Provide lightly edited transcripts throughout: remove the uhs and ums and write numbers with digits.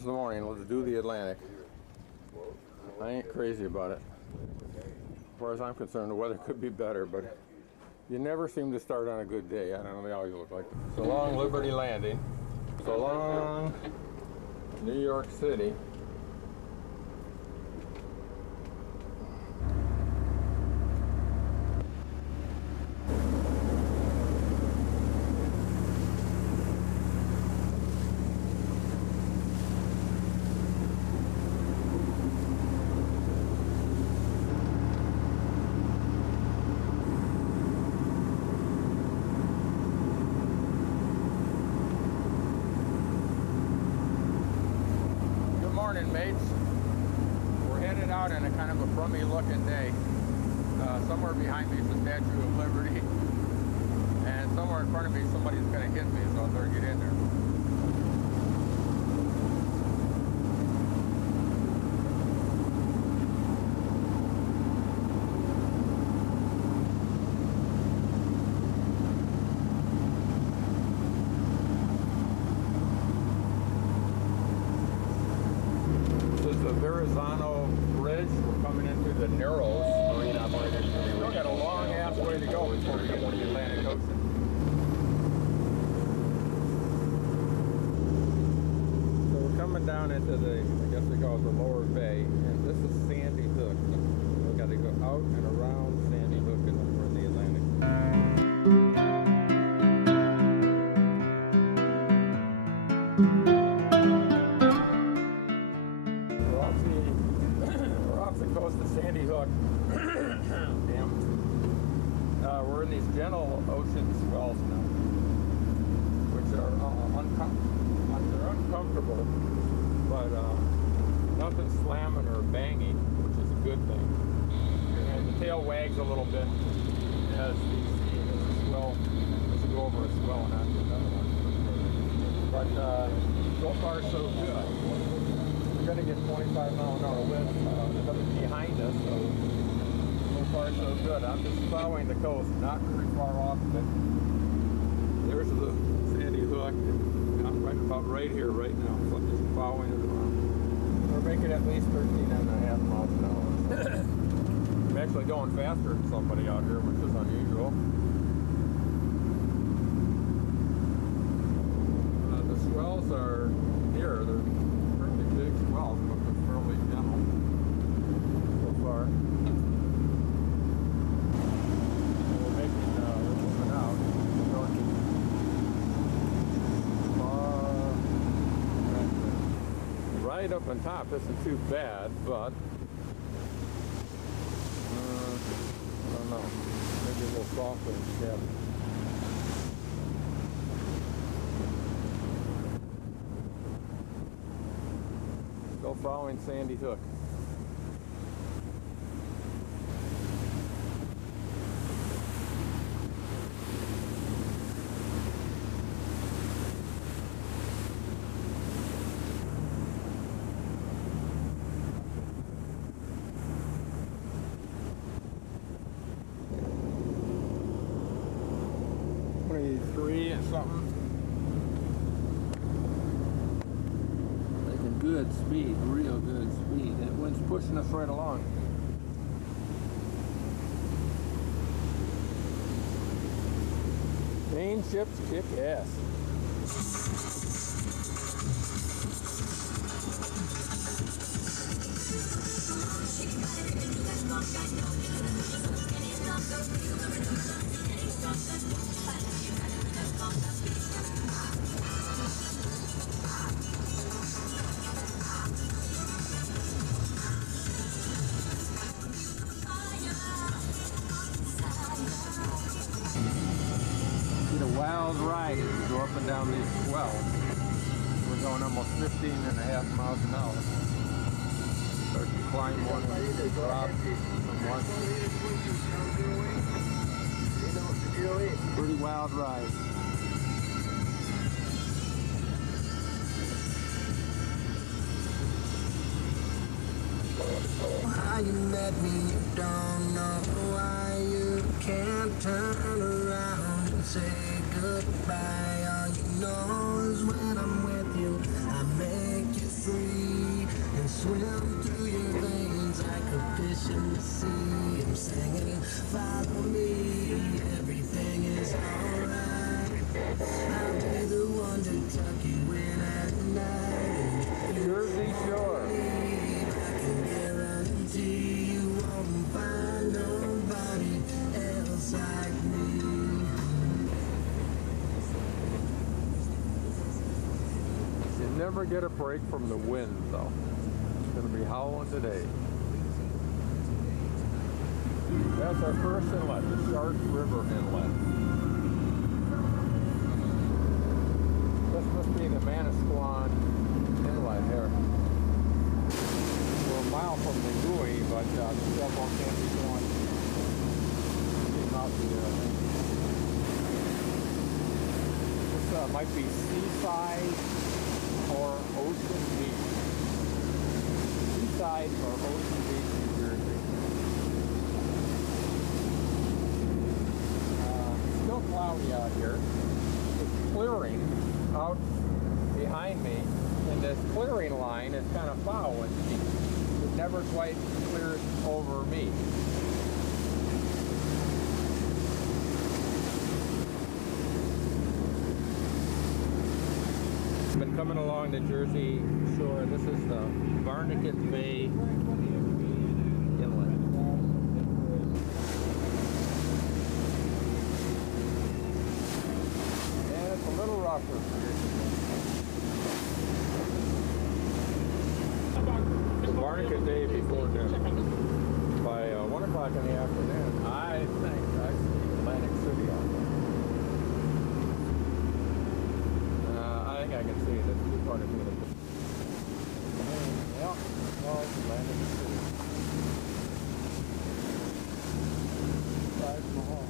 in the morning. Let's do the Atlantic. I ain't crazy about it. As far as I'm concerned, the weather could be better, but you never seem to start on a good day. I don't know, they always look like that. So long, Liberty Landing. So long, New York City. Mates, we're headed out on a kind of a crummy looking day. Somewhere behind me is the Statue of Liberty, and somewhere in front of me somebody's going to hit me, so I better get in there. Bridge. We're coming into the Narrows marine operator. We've still got a long ass way to go before we get to the Atlantic Ocean. So we're coming down into the, I guess they call it the lower bay, and this is Sandy Hook. So we've got to go out and around Sandy Hook, and then we're in the Atlantic. Coast of Sandy Hook. Damn. We're in these gentle ocean swells now, which are they're uncomfortable, but nothing slamming or banging, which is a good thing. And the tail wags a little bit as you see the swell, as you go over a swell and onto another one. But so far so good. We're going to get 25-mile-an-hour wind behind us, so far so good. I'm just following the coast, not very far off of it. There's the Sandy Hook. I'm about right here right now, so I'm just following it around. We're making at least 13.5 miles an hour. I'm actually going faster than somebody out here, which is unusual. The swells are here. They're big swells, but they're fairly gentle so far. We're moving out. Right up on top isn't too bad, but I don't know. Maybe a little softer instead. Still following Sandy Hook. Three and something. Making good speed, real good speed. That wind's pushing us right along. Mainships kick ass. Wild ride as we go up and down these swells. We're going almost 15.5 miles an hour. Start to climb one and drop from one. Pretty wild ride. How you met me, you don't know why you can't turn around and say goodbye. All you know is when I'm with you, I make you free and swim through your veins like a fish in the sea. I'm singing, follow me, everything is alright. I'll be the one to tuck you in at night. Jersey Shore. I can guarantee you won't find nobody else like me. You never get a break from the wind, though. It's going to be howling today. That's our first inlet, the Shark River Inlet. This must be the Manasquan Inlet here. We're a mile from the buoy, but the sailboat can't be going out here, I think. This might be Seaside or Ocean Beach. Seaside or Ocean Beach, New Jersey. Still cloudy out here. It's clearing out behind me, and this clearing line is kind of foul and cheap. It never quite clears over me. Been coming along the Jersey Shore. This is the Barnegat Bay Inlet. And it's a little rougher. The Barnegat Bay before noon. By 1 o'clock in the afternoon, I think I see Atlantic City on there. I think I can see the two-part of it. Yeah, well, it's Atlantic City. Taj Mahal.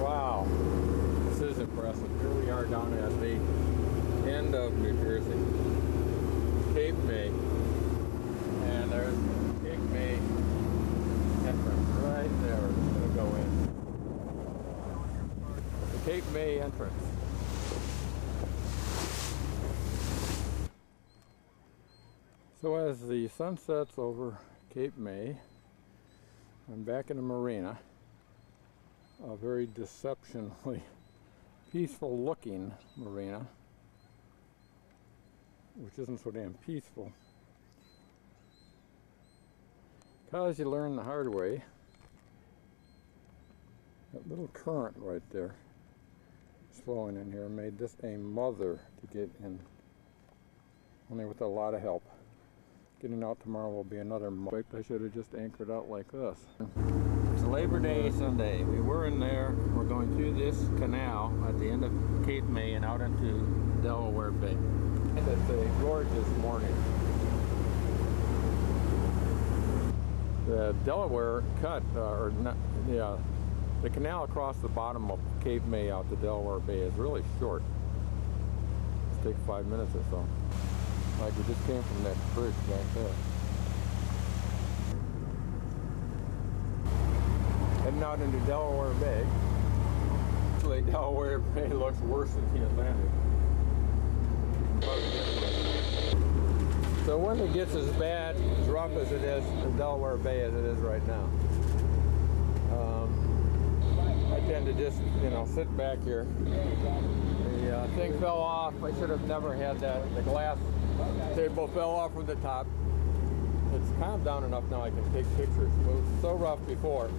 Wow, this is impressive. Here we are down at the end of New Jersey, Cape May, and there's Cape May entrance right there. We're just going to go in. The Cape May entrance. So as the sun sets over Cape May, I'm back in the marina. A very deceptionally peaceful looking marina, which isn't so damn peaceful. Because you learn the hard way. That little current right there flowing in here made this a mother to get in, only with a lot of help. Getting out tomorrow will be another month. I should have just anchored out like this. It's Labor Day Sunday. We were in there. We're going through this canal at the end of Cape May and out into Delaware Bay. It's a gorgeous morning. The Delaware cut, the canal across the bottom of Cape May out to Delaware Bay is really short. It takes 5 minutes or so. Like we just came from that bridge back there. Heading out into Delaware Bay. Actually, Delaware Bay looks worse than the Atlantic. So when it gets as bad, as rough as it is in Delaware Bay as it is right now, I tend to just, sit back here. The thing fell off. I should have never had that. The glass table fell off from the top. It's calmed down enough now I can take pictures. It was so rough before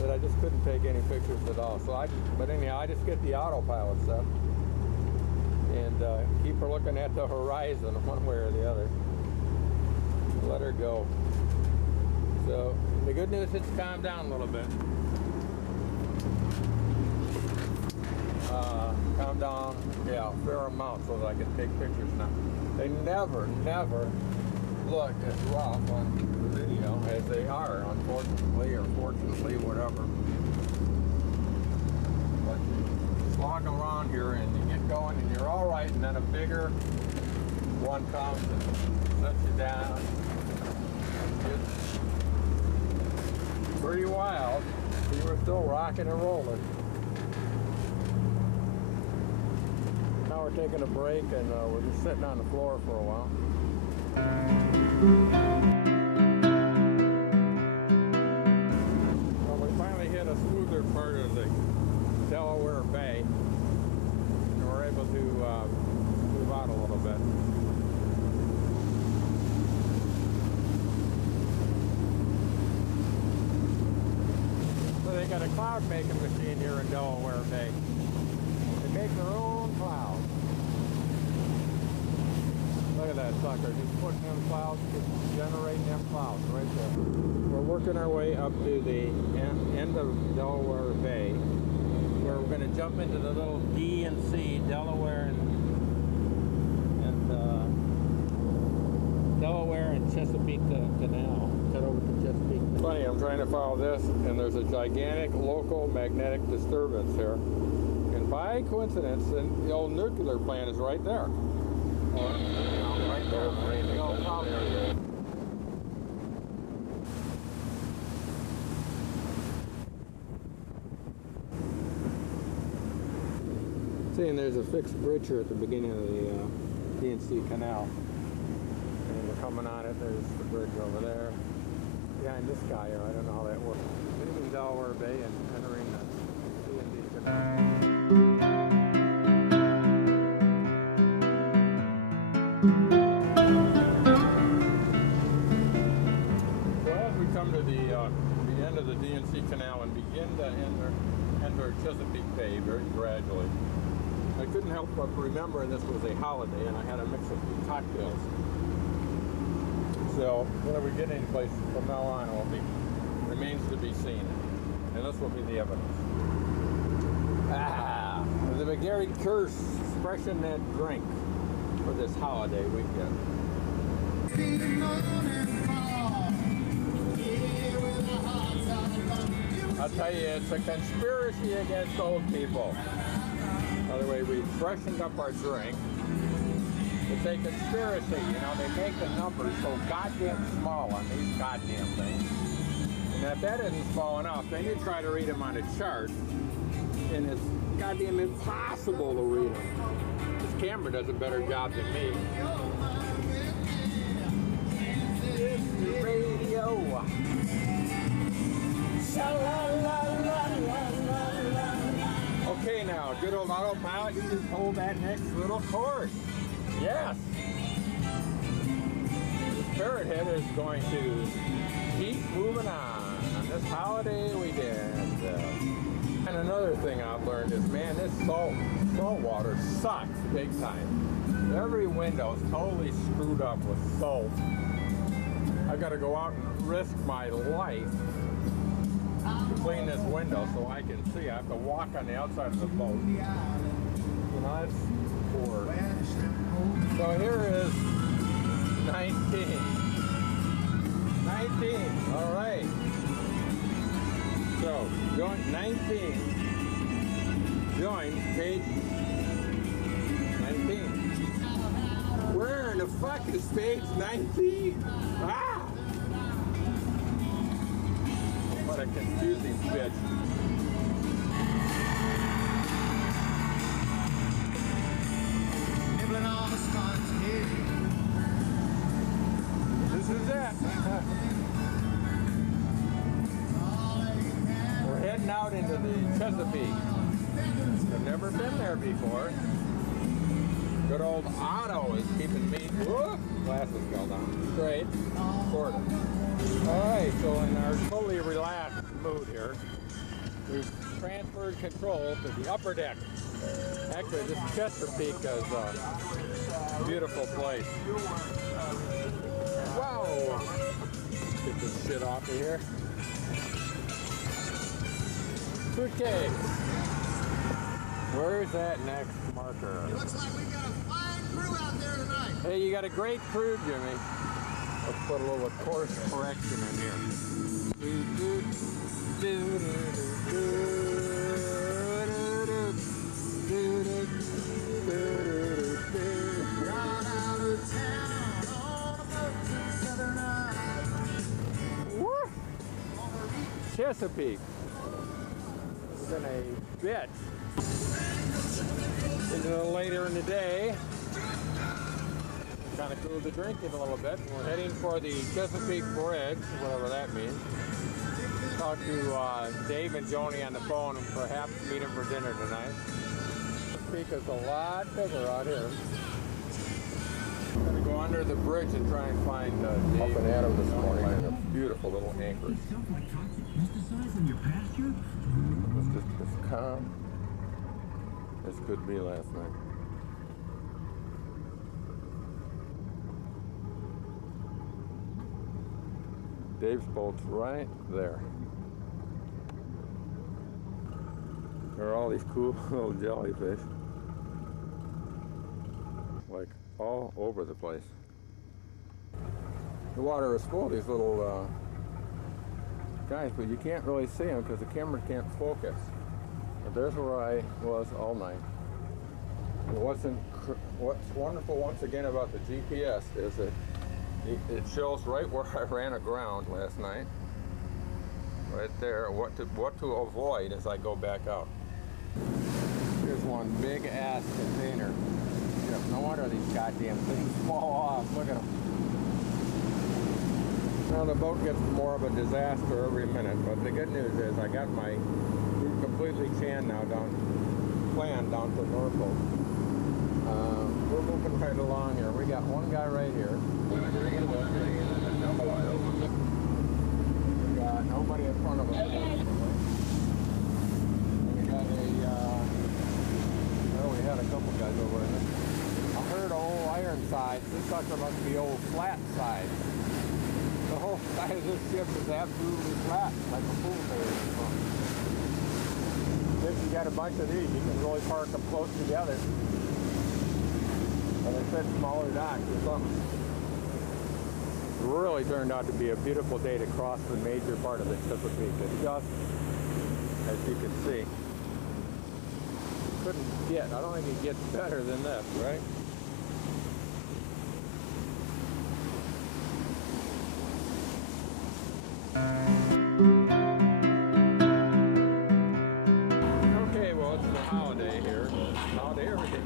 that I just couldn't take any pictures at all. But anyhow, I just get the autopilot stuff and keep her looking at the horizon one way or the other. Let her go. So the good news, it's calmed down a little bit. Calmed down, a fair amount so that I can take pictures now. They never look as rough on the video as they are, unfortunately or fortunately, whatever. But you log around here and you get going and you're all right, and then a bigger one comes and sets you down. pretty wild. We were still rocking and rolling. Now we're taking a break and we're just sitting on the floor for a while. Well, we finally hit a smoother part of the Delaware Bay, and we're able to move out a little bit. So they got a cloud making machine here in Delaware Bay. They make their own clouds. Look at that sucker, just putting them clouds, just generating them clouds right there. We're working our way up to the end of Delaware Bay, where we're going to jump into the little D&C, Delaware and Chesapeake Canal. Cut over to Chesapeake. Funny, I'm trying to follow this, and there's a gigantic local magnetic disturbance here. And by coincidence, the old nuclear plant is right there. Right there, ready to go. Seeing there's a fixed bridge here at the beginning of the D&C Canal. And we're coming on it, there's the bridge over there. Behind this guy here, I don't know how that works. Leaving Delaware Bay and entering the D&C Canal. To the end of the D&C Canal and begin to enter Chesapeake Bay very gradually. I couldn't help but remember this was a holiday and I had a mix of cocktails. So whether we get any place from now on remains to be seen. And this will be the evidence. The McGarry curse, expression that drink for this holiday weekend. I'll tell you, it's a conspiracy against old people. By the way, we freshened up our drink. It's a conspiracy, you know, they make the numbers so goddamn small on these goddamn things. And if that isn't small enough, then you try to read them on a chart, and it's goddamn impossible to read them. This camera does a better job than me. It's the radio. Okay, now, good old autopilot, you just hold that next little course. Yes. The Spirit Head is going to keep moving on this holiday weekend. And another thing I've learned is, man, this salt water sucks big time. Every window's totally screwed up with salt. I got to go out and risk my life to clean this window so I can see. I have to walk on the outside of the boat. You know, that's poor. So here is 19. 19, all right. So, join 19. Join page 19. Where in the fuck is page 19? Ah! What a confusing bitch. This is it. We're heading out into the Chesapeake. I've never been there before. Good old Otto is keeping me, whoop, glasses fell down, straight, sort of. Alright, so in our totally relaxed mood here, we've transferred control to the upper deck. Actually, this Chesapeake is a beautiful place. Wow! Get this shit off of here. Okay. Where's that next marker? It looks like we got a fine crew out there tonight. Hey, you got a great crew, Jimmy. Let's put a little course correction in here. Chesapeake. It's been a bit. Into the later in the day. Kind of cool to drink it a little bit. We're heading for the Chesapeake Bridge, whatever that means. Talk to Dave and Joni on the phone and perhaps meet them for dinner tonight. Chesapeake is a lot bigger out here. I'm going to go under the bridge and try and find Dave and Adam this morning in a beautiful little anchorage. It's just as calm as could be last night. Dave's boat's right there. There are all these cool little jellyfish, like all over the place. The water is full of these little guys, but you can't really see them because the camera can't focus. But there's where I was all night. And what's wonderful once again about the GPS is that it shows right where I ran aground last night. Right there, what to avoid as I go back out. Here's one big ass container. Yeah, no wonder these goddamn things fall off. Look at them. Now the boat gets more of a disaster every minute, but the good news is I got my route completely planned down to Norfolk. We're moving right along here. We got one guy right here. We got nobody in front of us. We got we had a couple guys over there. I heard old iron sides. This sucker must be old flat sides. The whole side of this ship is absolutely flat, like a pool table. If you got a bunch of these, you can really park them close together. And they fit smaller docks or something. It really turned out to be a beautiful day to cross the major part of the Chesapeake. It's just, as you can see, couldn't get, I don't think it gets better than this, right? Okay, well, it's the holiday here. Holiday every day.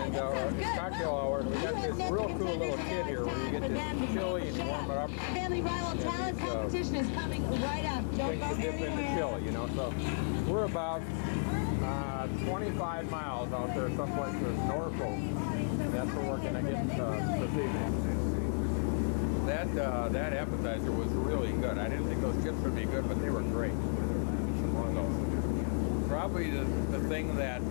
And it's cocktail hour, and we got this real cool little kit here where you get this chili and you warm it up. Family Rival Talent Competition is coming right up. Don't go Things to dip in the anywhere. chili, you know. So we're about 25 miles out there, someplace in Norfolk. And that's where we're going to get this evening. That appetizer was really good. I didn't think those chips would be good, but they were great. One of those. Probably the thing that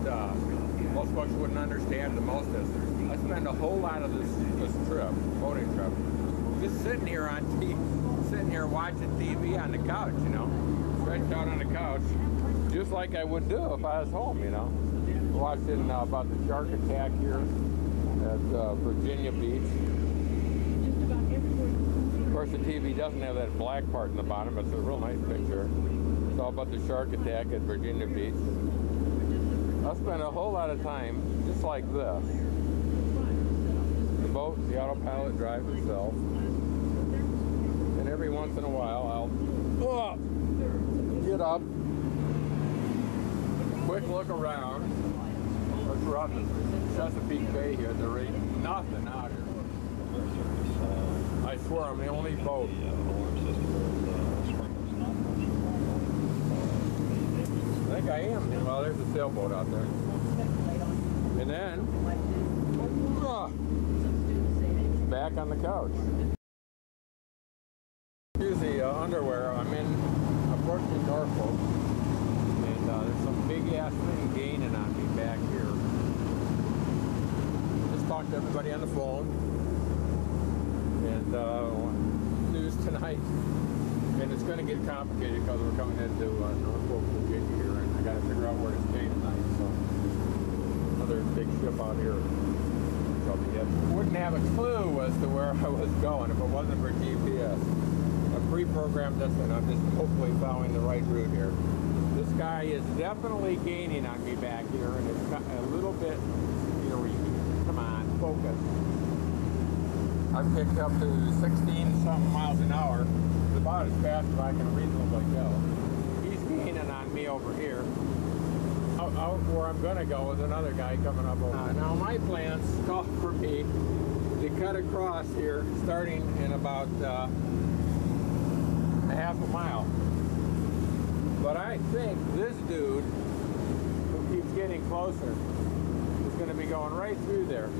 most folks wouldn't understand the most is I spend a whole lot of this trip, boating trip, just sitting here watching TV on the couch, you know, stretched out on the couch, just like I would do if I was home, you know. Watching about the shark attack here at Virginia Beach. Of course, the TV doesn't have that black part in the bottom, but it's a real nice picture. It's all about the shark attack at Virginia Beach. I spent a whole lot of time just like this. The boat, the autopilot drives itself. And every once in a while, I'll get up, quick look around. We're out in Chesapeake Bay here. There ain't nothing out here. I swear I'm the only boat. I think I am. Well, there's a sailboat out there. And then, back on the couch. Here's the underwear. I'm approaching Norfolk. And there's some big ass thing gaining on me back here. Just talked to everybody on the phone. And news tonight. And it's going to get complicated because we're coming into Norfolk, Virginia here, and I got to figure out where to stay tonight. So another big ship out here. Wouldn't have a clue as to where I was going if it wasn't for GPS. I pre-programmed this, and I'm just hopefully following the right route here. This guy is definitely gaining on me back here, and it's got a little bit eerie. Come on, focus. I've picked up to 16-something miles an hour. about as fast as I can reasonably go. He's gaining on me over here. Out where I'm going to go is another guy coming up over. Now my plans call for me to cut across here, starting in about a half a mile. But I think this dude, who keeps getting closer, is going to be going right through there.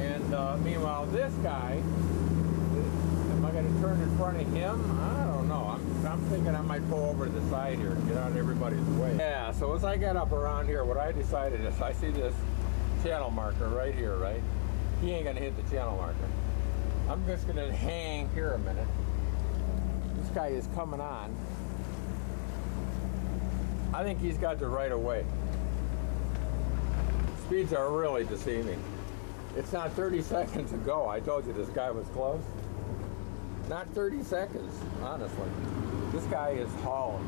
And meanwhile, this guy, am I going to turn in front of him? I don't know. I'm thinking I might pull over to the side here and get out of everybody's way. Yeah, so as I get up around here, what I decided is I see this channel marker right here, right? He ain't going to hit the channel marker. I'm just going to hang here a minute. This guy is coming on. I think he's got the right of way. Speeds are really deceiving. It's not 30 seconds ago. I told you this guy was close. Not 30 seconds, honestly. This guy is hauling.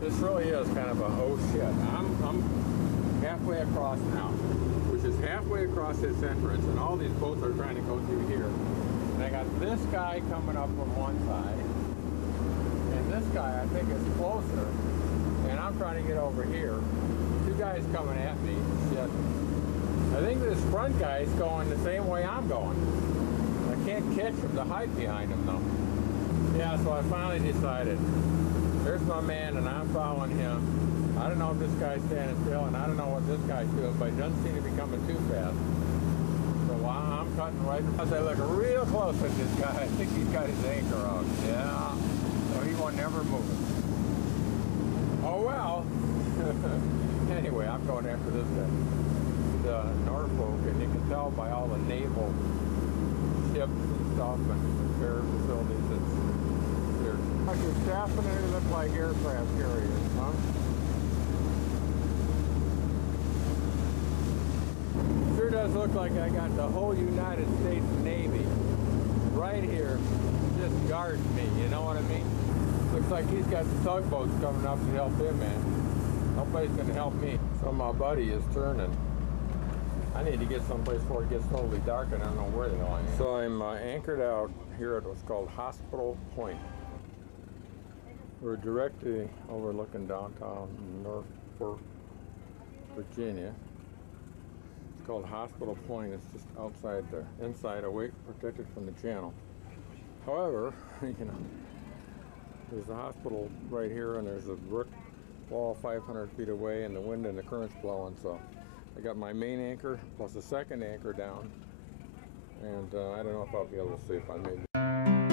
This really is kind of a oh shit. I'm halfway across now, which is halfway across this entrance, and all these boats are trying to go through here. And I got this guy coming up from one side, and this guy I think is closer, and I'm trying to get over here. Two guys coming at me. Shit. I think this front guy is going the same way I'm going. I can't catch him to hide behind him though. Yeah, so I finally decided. There's my man, and I'm following him. I don't know if this guy's standing still, and I don't know what this guy's doing, but he doesn't seem to be coming too fast. So I'm cutting right. As I look real close at this guy, I think he's got his anchor out. Yeah, so he won't never move. Oh well. Anyway, I'm going after this guy. The Norfolk, and you can tell by all the naval ships and stuff and repair facilities it's there. It's definitely look like aircraft carriers, huh? Sure does look like I got the whole United States Navy right here just guarding me, you know what I mean? Looks like he's got the tugboats coming up to help him, man. Nobody's gonna help me. So my buddy is turning. I need to get someplace before it gets totally dark and I don't know where the hell I am. So I'm anchored out here at what's called Hospital Point. We're directly overlooking downtown Norfolk, Virginia. It's called Hospital Point. It's just outside the inside, away, protected from the channel. However, you know, there's a hospital right here, and there's a brick wall 500 feet away, and the wind and the current's blowing. So I got my main anchor plus a second anchor down, and I don't know if I'll be able to see if I made it.